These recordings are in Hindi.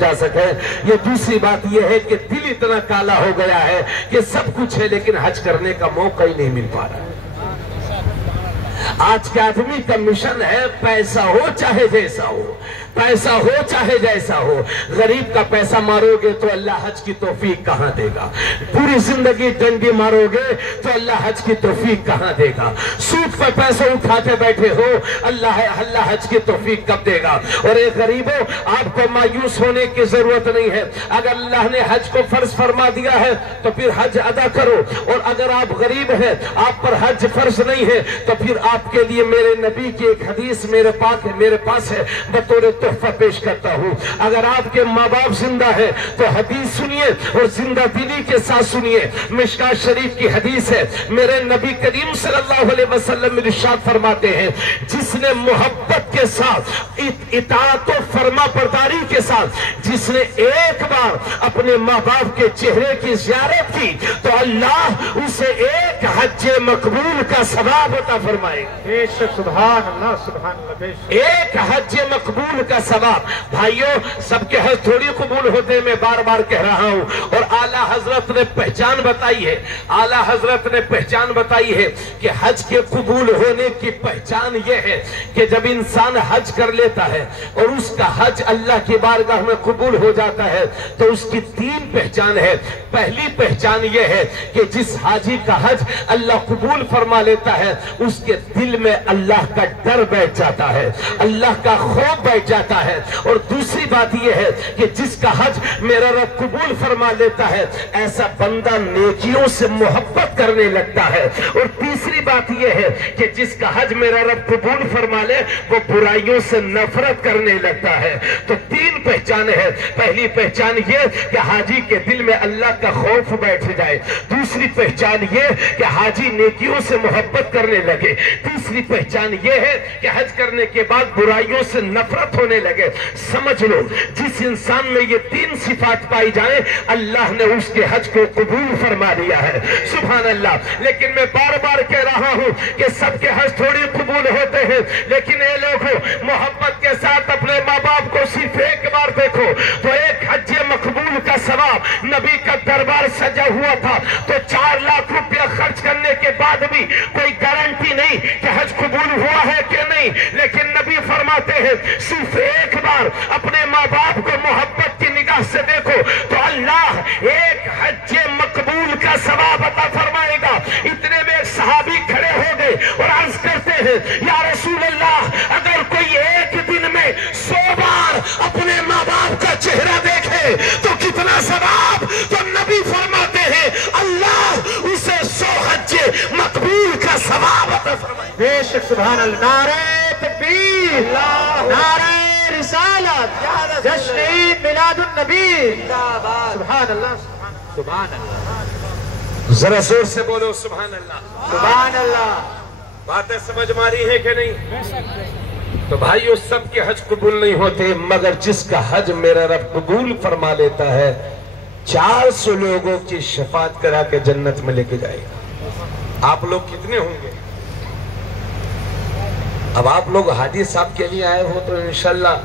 जा सके। ये दूसरी बात यह है कि दिल इतना काला हो गया है कि सब कुछ है लेकिन हज करने का मौका ही नहीं मिल पा रहा है। आज के आदमी का मिशन है पैसा हो चाहे जैसा हो, पैसा हो चाहे जैसा हो। गरीब का पैसा मारोगे तो अल्लाह हज की तौफीक कहां देगा। पूरी जिंदगी डंडी मारोगे तो अल्लाह हज की तौफीक कहां देगा। सूद पर पैसा उठाते बैठे हो, अल्लाह हज की तौफीक कब देगा। और एक गरीबों, आपको मायूस होने की जरूरत नहीं है। अगर अल्लाह ने हज को फर्ज फरमा दिया है तो फिर हज अदा करो, और अगर आप गरीब हैं, आप पर हज फर्ज नहीं है, तो फिर आपके लिए मेरे नबी की एक हदीस मेरे पास है, बतौर तोहफा पेश करता हूं। अगर आपके माँ बाप जिंदा है तो हदीस सुनिए और जिंदा दिली के साथ सुनिए। मिशकात शरीफ की हदीस है, मेरे नबी करीम सल्लल्लाहु अलैहि वसल्लम इरशाद फरमाते हैं, जिसने मोहब्बत के साथ, इताअत और फरमा बरदारी के साथ, जिसने एक बार अपने माँ बाप के चेहरे की ज़ियारत की तो अल्लाह उसे एक हज मकबूल का सवाब अता फरमाएगा। सुभान अल्लाह, सुभान अल्लाह। एक हज मकबूल का सवाब। भाइयों, सबके हज थोड़ी कबूल होते, मैं बार बार कह रहा हूं। और आला हजरत ने पहचान बताई है, आला हजरत ने पहचान बताई है कि हज के कबूल होने की पहचान यह है कि जब इंसान हज कर लेता है और उसका हज अल्लाह की बारगाह में कबूल हो जाता है तो उसकी तीन पहचान है। पहली पहचान यह है कि जिस हाजी का हज अल्लाह कबूल फरमा लेता है उसके दिल में अल्लाह का डर बैठ जाता है, अल्लाह का खौफ बैठ जाता है। और दूसरी बात यह है कि जिसका हज मेरा रब कबूल फरमा लेता है, ऐसा बंदा नेकियों से मोहब्बत करने लगता है। और तीसरी बात यह है कि जिसका हज मेरा रब कबूल फरमा ले वो बुराइयों से नफरत करने लगता है। तो तीन पहचान है। पहली पहचान यह कि हाजी के दिल में अल्लाह का खौफ बैठ जाए। दूसरी पहचान यह कि हाजी नेकियों से मोहब्बत करने लगे। तीसरी पहचान यह है कि हज करने के बाद बुराइयों से नफरत होने लगे। समझ लो, जिस इंसान में ये तीन सिफात पाई जाए अल्लाह ने उसके हज को कबूल फरमा लिया है। सुभान अल्लाह। लेकिन मैं बार बार कह रहा हूं कि सबके हज थोड़ी कबूल होते हैं, लेकिन ये लोगों मोहब्बत के साथ अपने माँ बाप को सिर्फ एक बार देखो तो एक हज मकबूल का सवाब। नबी का दरबार सजा हुआ था तो 4 लाख रुपया खर्च करने के बाद भी कोई गारंटी नहीं कि हज कबूल हुआ है कि नहीं। लेकिन नबी फरमाते हैं सिर्फ एक बार अपने माँ बाप को मोहब्बत की निगाह से देखो तो अल्लाह एक हज मकबूल का सवाब अता फरमाएगा। इतने में सहाबी खड़े हो गए और अर्ज करते हैं, या रसूल अल्लाह, अगर कोई एक दिन में 100 बार अपने माँ बाप का चेहरा देखे तो कितना सवाब। तो नबी फरमाते हैं अल्लाह उसे 100 हज मकबूल का सवाब अता फरमाएगा। बेशक सुभान अल्लाह। नारे तकबीर, नारे रिसालत, जश्न ईद मिलादुन नबी। सुभान अल्लाह, सुभान अल्लाह। जरा जोर से बोलो सुभान अल्लाह, सुभान अल्लाह। बातें समझ मारी है कि नहीं। तो भाइयों, सबके हज कबूल नहीं होते, मगर जिसका हज मेरा रब कबूल फरमा लेता है 400 लोगों की शफात करा के जन्नत में लेके जाएगा। आप लोग कितने होंगे? अब आप लोग हाजी साहब के लिए आए हो तो इंशाल्लाह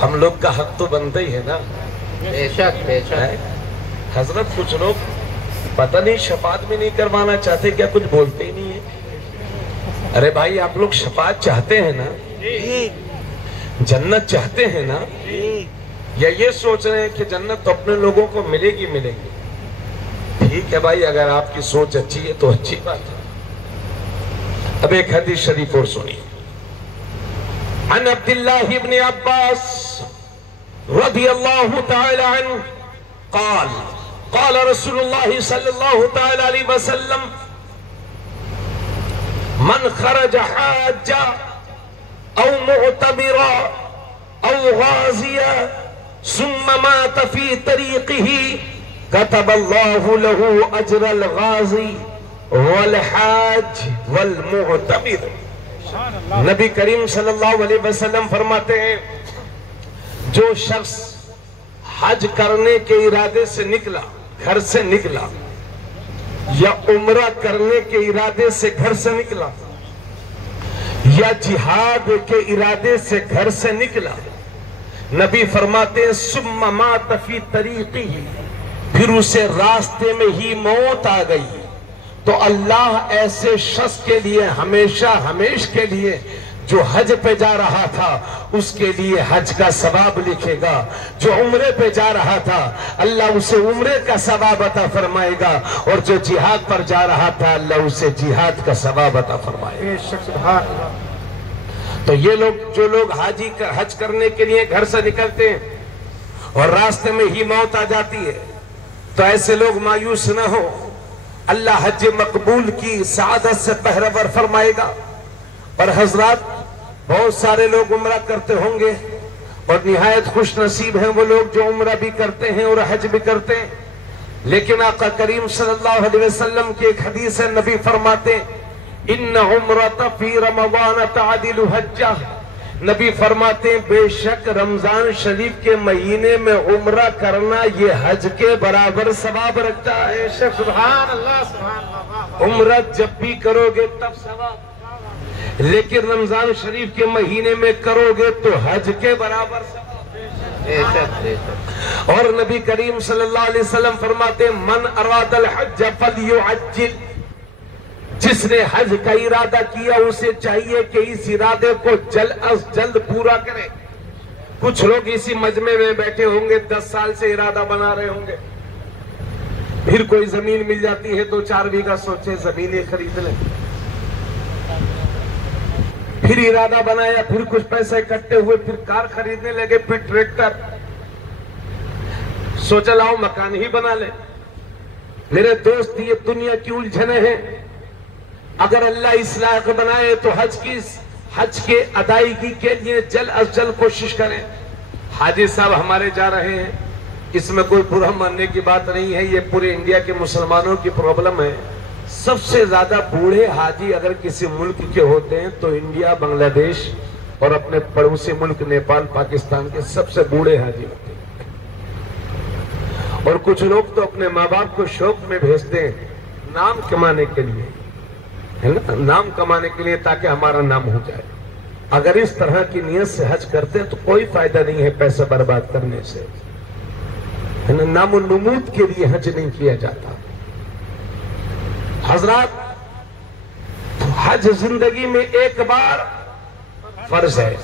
हम लोग का हक तो बनता ही है ना। बेशक बेशक। हजरत कुछ लोग पता नहीं शफात में नहीं करवाना चाहते क्या, कुछ बोलते ही नहीं है। अरे भाई, आप लोग शफात चाहते हैं ना, जन्नत चाहते हैं ना, या ये सोच रहे हैं कि जन्नत तो अपने लोगों को मिलेगी मिलेगी। ठीक है भाई, अगर आपकी सोच अच्छी है तो अच्छी बात है। अब एक हदीस शरीफ और सुनिए। अन अब्दुल्लाह इब्न अब्बास रज़ियल्लाहु तआला अन्हु क़ाल क़ाल रसूलुल्लाह सल्लल्लाहु तआला अलैहि वसल्लम मन खरज हाजा औ मुअतमिरा औ गाज़िया सुम्मा मात फी तरीक़िही कतबल्लाहु लहू अजरल गाज़ी वल हाज वल मुअतमिर। नबी करीम सल्लल्लाहु अलैहि वसल्लम फरमाते हैं, जो शख्स हज करने के इरादे से निकला, घर से निकला, या उम्रा करने के इरादे से घर से निकला, या जिहाद के इरादे से घर से निकला, नबी फरमाते हैं सुम्मा मात फी तरीक़ी, फिर उसे रास्ते में ही मौत आ गई, तो अल्लाह ऐसे शख्स के लिए हमेशा हमेशा के लिए जो हज पे जा रहा था उसके लिए हज का सवाब लिखेगा। जो उम्रे पे जा रहा था अल्लाह उसे उम्रे का सवाब अता फरमाएगा, और जो जिहाद पर जा रहा था अल्लाह उसे जिहाद का सवाब अता फरमाएगा। तो ये लोग, जो लोग हाजी का हज करने के लिए घर से निकलते हैं और रास्ते में ही मौत आ जाती है, तो ऐसे लोग मायूस न हो। अल्लाह हज मकबूल की सआदत से बहरवर फरमाएगा। और हजरात, बहुत सारे लोग उम्रा करते होंगे और निहायत खुश नसीब हैं वो लोग जो उम्रा भी करते हैं और हज भी करते हैं, लेकिन आका करीम सल्लल्लाहु अलैहि वसल्लम की एक हदीस है, नबी फरमाते इन्न उम्रत फी रमज़ान तअदिलु हज्जा। नबी फरमाते हैं बेशक रमजान शरीफ के महीने में उम्रा करना ये हज के बराबर सवाब रखता है। सुभान अल्लाह, सुभान अल्लाह। उम्रा जब भी करोगे तब सवाब, लेकिन रमजान शरीफ के महीने में करोगे तो हज के बराबर सवाब। और नबी करीम सल्लल्लाहु अलैहि वसल्लम फरमाते मन अरादल हज फलयुअज्जिल, जिसने हज का इरादा किया उसे चाहिए कि इस इरादे को जल्द अज जल्द पूरा करे। कुछ लोग इसी मजमे में बैठे होंगे, 10 साल से इरादा बना रहे होंगे, फिर कोई जमीन मिल जाती है 2-4 बीघा, सोचे जमीनें खरीद लें, फिर इरादा बनाया, फिर कुछ पैसे इकट्ठे हुए, फिर कार खरीदने लगे, फिर ट्रैक्टर, सोचा लाओ मकान ही बना ले। मेरे दोस्त, ये दुनिया की उलझने हैं। अगर अल्लाह इस लायक बनाए तो हज के अदायगी के लिए जल्द अज जल्द कोशिश करें। हाजी साहब हमारे जा रहे हैं, इसमें कोई बुरा मानने की बात नहीं है, ये पूरे इंडिया के मुसलमानों की प्रॉब्लम है। सबसे ज्यादा बूढ़े हाजी अगर किसी मुल्क के होते हैं तो इंडिया, बांग्लादेश और अपने पड़ोसी मुल्क नेपाल, पाकिस्तान के सबसे बूढ़े हाजी होते हैं। और कुछ लोग तो अपने माँ बाप को शौक में भेजते हैं नाम कमाने के लिए, है ना, नाम कमाने के लिए, ताकि हमारा नाम हो जाए। अगर इस तरह की नियत से हज करते हैं तो कोई फायदा नहीं है पैसा बर्बाद करने से, है ना। नामो नमूद के लिए हज नहीं किया जाता। हजरात, हज जिंदगी में एक बार फर्ज है,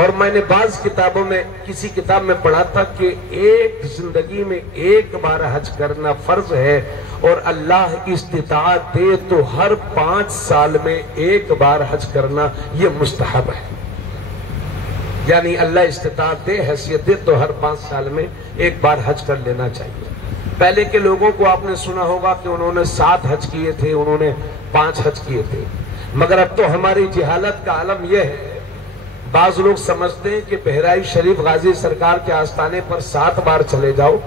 और मैंने बाज किताबों में, किसी किताब में पढ़ा था कि एक जिंदगी में एक बार हज करना फर्ज है, और अल्लाह इस्तिताअत दे तो हर 5 साल में एक बार हज करना ये मुस्तहब है। यानी अल्लाह इस्तिताअत दे, हैसियत दे तो हर 5 साल में एक बार हज कर लेना चाहिए। पहले के लोगों को आपने सुना होगा कि उन्होंने 7 हज किए थे, उन्होंने 5 हज किए थे, मगर अब तो हमारी जिहालत का आलम यह है, बाज लोग समझते हैं कि बहराइच शरीफ गाजी सरकार के आस्थाने पर 7 बार चले जाओ,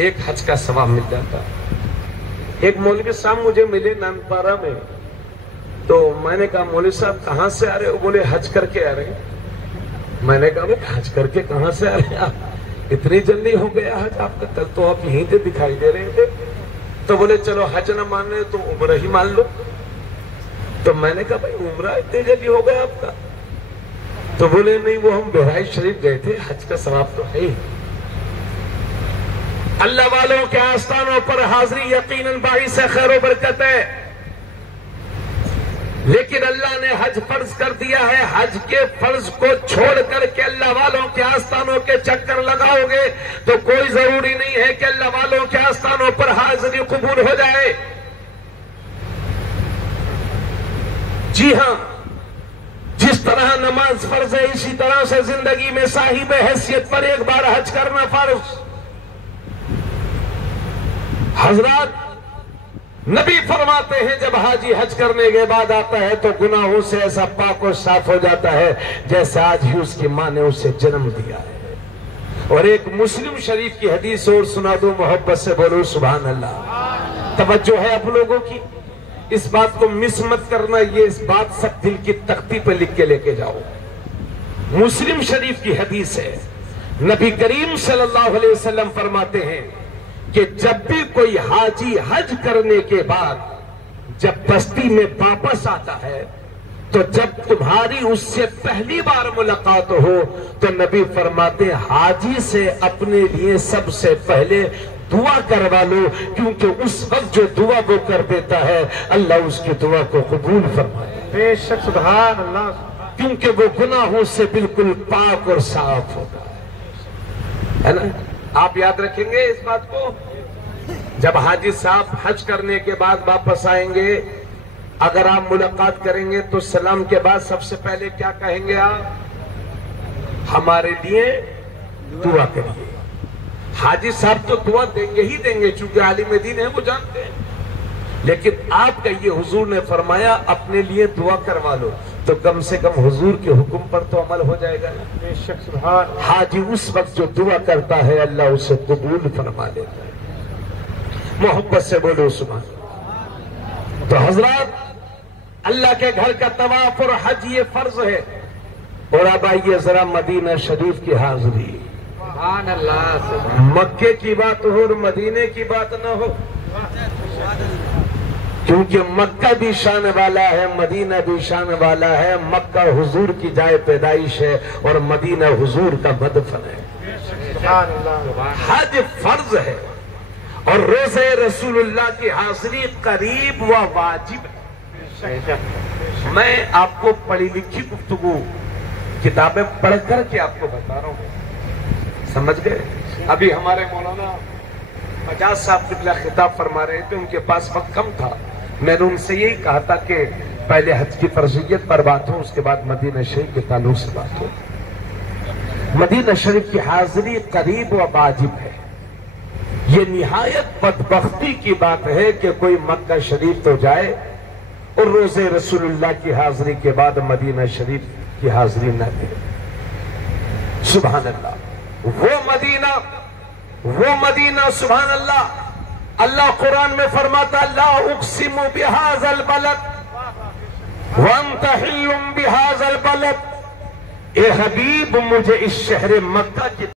एक हज का सवाब मिल जाता है। एक मौलवी साहब मुझे मिले नानपारा में, तो मैंने कहा मौलवी साहब कहाँ से आ रहे हो? बोले हज करके आ रहे हैं। मैंने कहा भाई हज करके कहाँ से आ रहे हैं आप? इतनी जल्दी हो गया हज आपका? कल तो आप यहीं पे दिखाई दे रहे थे। तो बोले चलो हज न मान रहे तो उम्र ही मान लो। तो मैंने कहा भाई उम्र इतनी जल्दी हो गया आपका? तो बोले नहीं, वो हम बहराइच शरीफ गए थे, हज का सवाब तो है। अल्लाह वालों के आस्थानों पर हाजिरी यकीनन बाइस से खैर बरकत है, लेकिन अल्लाह ने हज फर्ज कर दिया है। हज के फर्ज को छोड़ करके अल्लाह वालों के आस्थानों के चक्कर लगाओगे तो कोई जरूरी नहीं है कि अल्लाह वालों के आस्थानों पर हाजिरी कबूल हो जाए। जी हां, जिस तरह नमाज फर्ज है, इसी तरह से जिंदगी में साहिब हैसियत पर एक बार हज करना फर्ज। हजरात, नबी फरमाते हैं जब हाजी हज करने के बाद आता है तो गुनाहों से ऐसा पाक और साफ हो जाता है जैसे आज ही उसकी मां ने उसे जन्म दिया है। और एक मुस्लिम शरीफ की हदीस और सुना दो, मोहब्बत से बोलो सुभान अल्लाह। तवज्जो है आप लोगों की, इस बात को मिस मत करना, ये इस बात सब दिल की तख्ती पर लिख के लेके जाओ। मुस्लिम शरीफ की हदीस है, नबी करीम सल्लल्लाहु अलैहि वसल्लम फरमाते हैं कि जब भी कोई हाजी हज करने के बाद जब बस्ती में वापस आता है तो जब तुम्हारी उससे पहली बार मुलाकात हो तो नबी फरमाते हाजी से अपने लिए सबसे पहले दुआ करवा लो, क्योंकि उस वक्त जो दुआ वो कर देता है अल्लाह उसकी दुआ को कबूल फरमाए। बेशक सुभान अल्लाह, क्योंकि वो गुनाहों से बिल्कुल पाक और साफ होता है ना। आप याद रखेंगे इस बात को। जब हाजी साहब हज करने के बाद वापस आएंगे, अगर आप मुलाकात करेंगे तो सलाम के बाद सबसे पहले क्या कहेंगे आप? हमारे लिए दुआ करिए। हाजी साहब तो दुआ देंगे ही देंगे, चूंकि आलिम दीन है, वो जानते हैं। लेकिन आप कहिए हुजूर ने फरमाया अपने लिए दुआ करवा लो, तो कम से कम हुजूर के हुक्म पर तो अमल हो जाएगा ना। बेशक सुभान। हाजी उस वक्त जो दुआ करता है अल्लाह उसे कबूल फरमा लेता है। मोहब्बत से बोलो सुभान। तो हजरत, अल्लाह के घर का तवाफ और हज ये फर्ज है। और अब आइए जरा मदीना शरीफ की हाजिरी। सुभान अल्लाह। मक्के की बात हो और मदीने की बात ना हो, क्योंकि मक्का भी शान वाला है, मदीना भी शान वाला है। मक्का हुजूर की जाए पैदाइश है और मदीना हुजूर का मदफन है। सुभान अल्लाह। हज फर्ज है और रोज़े रसूलुल्लाह की हाजिरी करीब व वाजिब है। मैं आपको पढ़ी लिखी गुफ्तगू किताबें पढ़ करके आपको बता रहा हूँ, समझ गए। अभी हमारे मौलाना मजाज साहब किबला खिताब फरमा रहे थे, उनके पास वक्त कम था। मैंने उनसे यही कहा था कि पहले हज की फर्जियत पर बात हो, उसके बाद मदीना शरीफ के ताल्लुक से बात हो। मदीना शरीफ की हाजिरी करीब व वाजिब है। ये निहायत बदबख्ती की बात है कि कोई मक्का शरीफ तो जाए और रोजे रसूलुल्लाह की हाजिरी के बाद मदीना शरीफ की हाजिरी न दे। सुभान अल्लाह। वो मदीना सुभान अल्लाह। अल्लाह कुरान में फरमाता ला उक़सिमु बिहाज़ल बलद व अंता हिल्लुम बिहाज़ल बलद। ए हबीब, मुझे इस शहर मक्का की